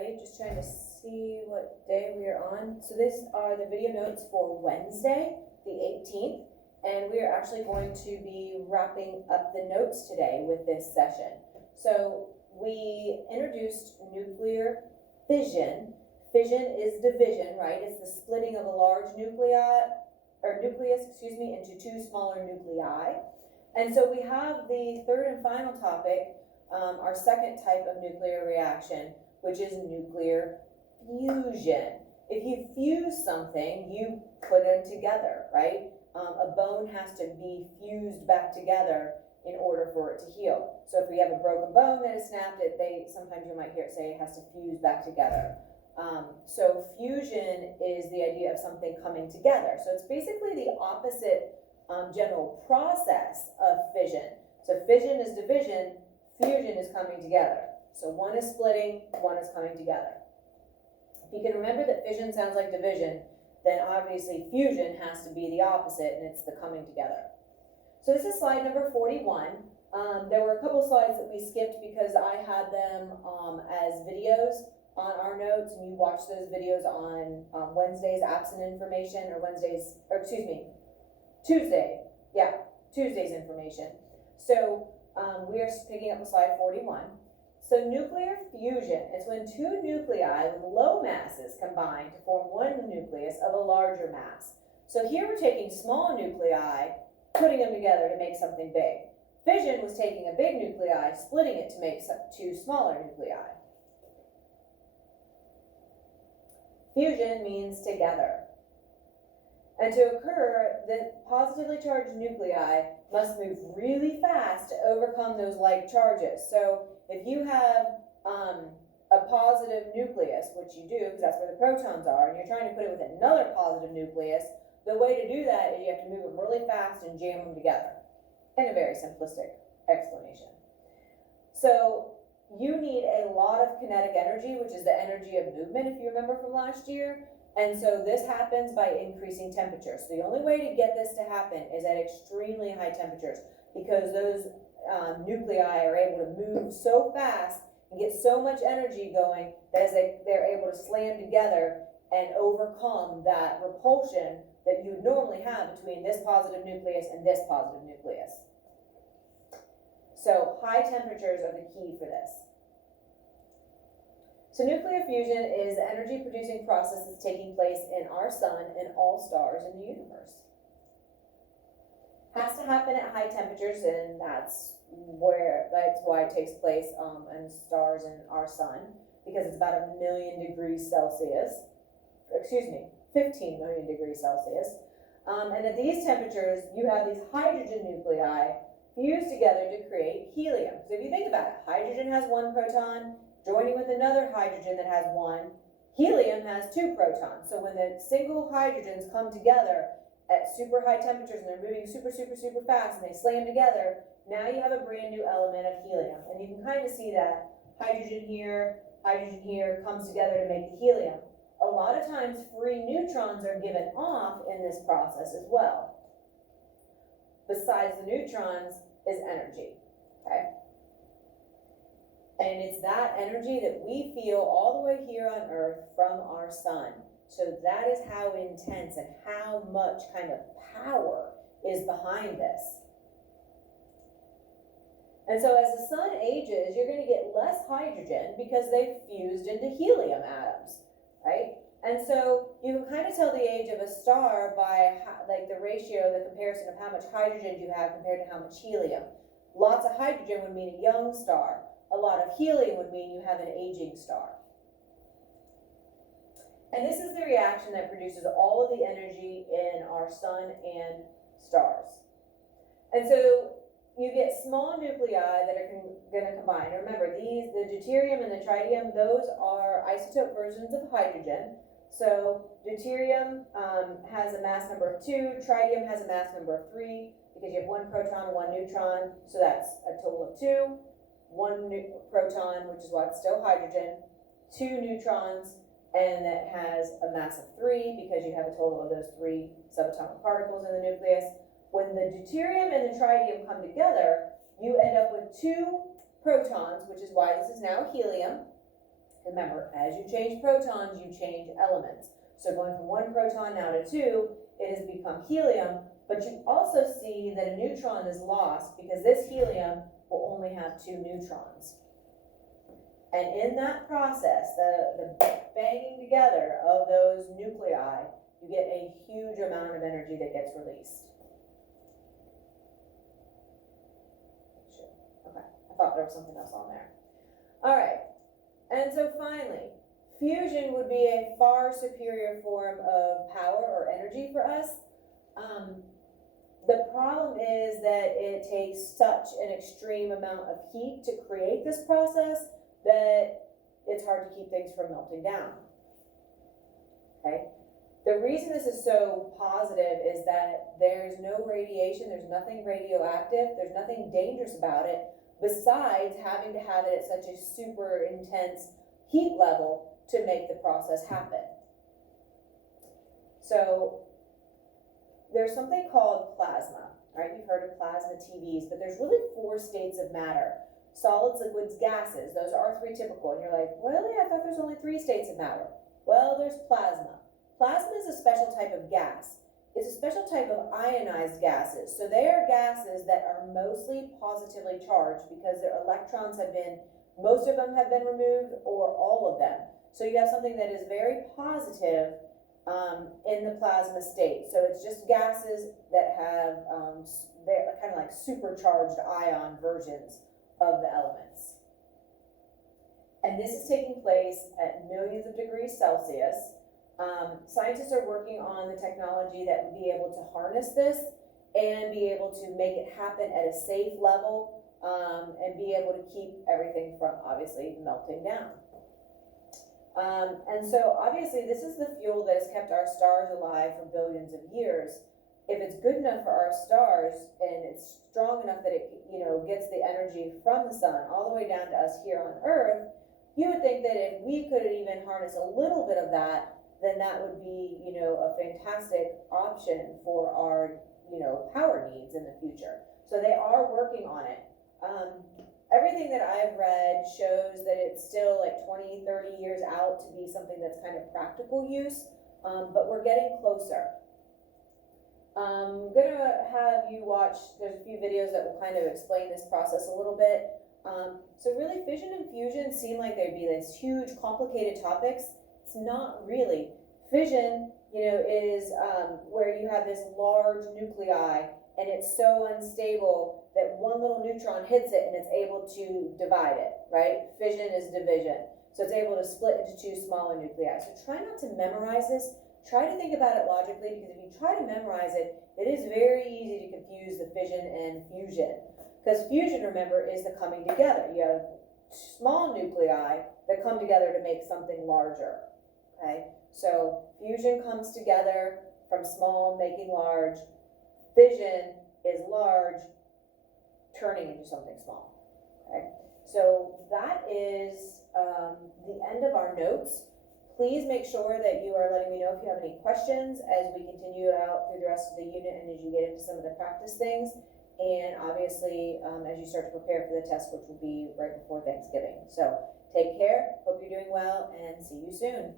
everybody. Just trying to see what day we are on. So these are the video notes for Wednesday, the 18th, and we are actually going to be wrapping up the notes today with this session. So we introduced nuclear fission. Fission is division, right? It's the splitting of a large nucleus, into two smaller nuclei. And so we have the third and final topic, our second type of nuclear reaction, which is nuclear fusion. If you fuse something, you put them together, right? A bone has to be fused back together in order for it to heal. So if we have a broken bone that is snapped, sometimes you might hear it say it has to fuse back together. So fusion is the idea of something coming together. So it's basically the opposite general process of fission. So fission is division, fusion is coming together. So one is splitting, one is coming together. If you can remember that fission sounds like division, then obviously fusion has to be the opposite, and it's the coming together. So this is slide number 41. There were a couple slides that we skipped because I had them as videos on our notes, and you watch those videos on Wednesday's absent information, Tuesday's information. So we are picking up with slide 41. So nuclear fusion is when two nuclei with low masses combine to form one nucleus of a larger mass. So here we're taking small nuclei, putting them together to make something big. Fission was taking a big nuclei, splitting it to make two smaller nuclei. Fusion means together. And to occur, the positively charged nuclei must move really fast to overcome those like charges. So if you have a positive nucleus, which you do because that's where the protons are, and you're trying to put it with another positive nucleus, the way to do that is you have to move them really fast and jam them together, in a very simplistic explanation. So you need a lot of kinetic energy, which is the energy of movement, if you remember from last year. And so this happens by increasing temperature. So the only way to get this to happen is at extremely high temperatures, because those nuclei are able to move so fast and get so much energy going that they're able to slam together and overcome that repulsion that you would normally have between this positive nucleus and this positive nucleus. So high temperatures are the key for this. So nuclear fusion is the energy producing process that's taking place in our sun and all stars in the universe. Has to happen at high temperatures, and that's why it takes place in stars and our sun, because it's about 1 million degrees Celsius. 15 million degrees Celsius. And at these temperatures, you have these hydrogen nuclei fused together to create helium. So if you think about it, hydrogen has one proton, joining with another hydrogen that has one. Helium has two protons. So when the single hydrogens come together at super high temperatures and they're moving super, super, super fast and they slam together, now you have a brand new element of helium. And you can kind of see that hydrogen here comes together to make the helium. A lot of times free neutrons are given off in this process as well. Besides the neutrons is energy, okay? And it's that energy that we feel all the way here on Earth from our sun. So that is how intense and how much kind of power is behind this. And so as the sun ages, you're going to get less hydrogen because they've fused into helium atoms, right? And so you can kind of tell the age of a star by the ratio, the comparison of how much hydrogen you have compared to how much helium. Lots of hydrogen would mean a young star. A lot of helium would mean you have an aging star. And this is the reaction that produces all of the energy in our sun and stars. And so you get small nuclei that are going to combine. Remember, the deuterium and the tritium, those are isotope versions of hydrogen. So deuterium has a mass number of 2, tritium has a mass number of 3, because you have one proton and one neutron, so that's a total of 2. One proton, which is why it's still hydrogen, 2 neutrons, and that has a mass of 3 because you have a total of those 3 subatomic particles in the nucleus. When the deuterium and the tritium come together, you end up with 2 protons, which is why this is now helium, Remember, as you change protons, you change elements. So going from 1 proton now to 2, it has become helium, but you also see that a neutron is lost because this helium will only have 2 neutrons. And in that process, the banging together of those nuclei, you get a huge amount of energy that gets released. Okay, I thought there was something else on there. All right, and so finally, fusion would be a far superior form of power or energy for us. The problem is that it takes such an extreme amount of heat to create this process that it's hard to keep things from melting down. Okay? The reason this is so positive is that there's no radiation, there's nothing radioactive, there's nothing dangerous about it, besides having to have it at such a super intense heat level to make the process happen. So there's something called plasma, right? You've heard of plasma TVs, but there's really 4 states of matter. Solids, liquids, gases, those are archetypical. And you're like, really? I thought there's only 3 states of matter. Well, there's plasma. Plasma is a special type of gas. It's a special type of ionized gases. So they are gases that are mostly positively charged because their electrons have been, most of them have been removed or all of them. So you have something that is very positive in the plasma state. So it's just gases that have kind of like supercharged ion versions of the elements. And this is taking place at millions of degrees Celsius. Scientists are working on the technology that would be able to harness this and be able to make it happen at a safe level and be able to keep everything from obviously melting down. And so obviously this is the fuel that has kept our stars alive for billions of years. If it's good enough for our stars and it's strong enough that it, gets the energy from the sun all the way down to us here on Earth, you would think that if we could even harness a little bit of that, then that would be, a fantastic option for our, power needs in the future. So they are working on it. Everything that I've read shows that it's still like 20, 30 years out to be something that's kind of practical use, but we're getting closer. I'm gonna have you watch, there's a few videos that will kind of explain this process a little bit. So really fission and fusion seem like they'd be these huge complicated topics. It's not really. Fission, is where you have this large nuclei and it's so unstable that one little neutron hits it and it's able to divide it, right? Fission is division. So it's able to split into 2 smaller nuclei. So try not to memorize this. Try to think about it logically, because if you try to memorize it, it is very easy to confuse the fission and fusion. Because fusion, remember, is the coming together. You have small nuclei that come together to make something larger, okay? So fusion comes together from small making large. Fission is large turning into something small, okay? So that is the end of our notes. Please make sure that you are letting me know if you have any questions as we continue out through the rest of the unit and as you get into some of the practice things. And obviously, as you start to prepare for the test, which will be right before Thanksgiving. So take care, hope you're doing well, and see you soon.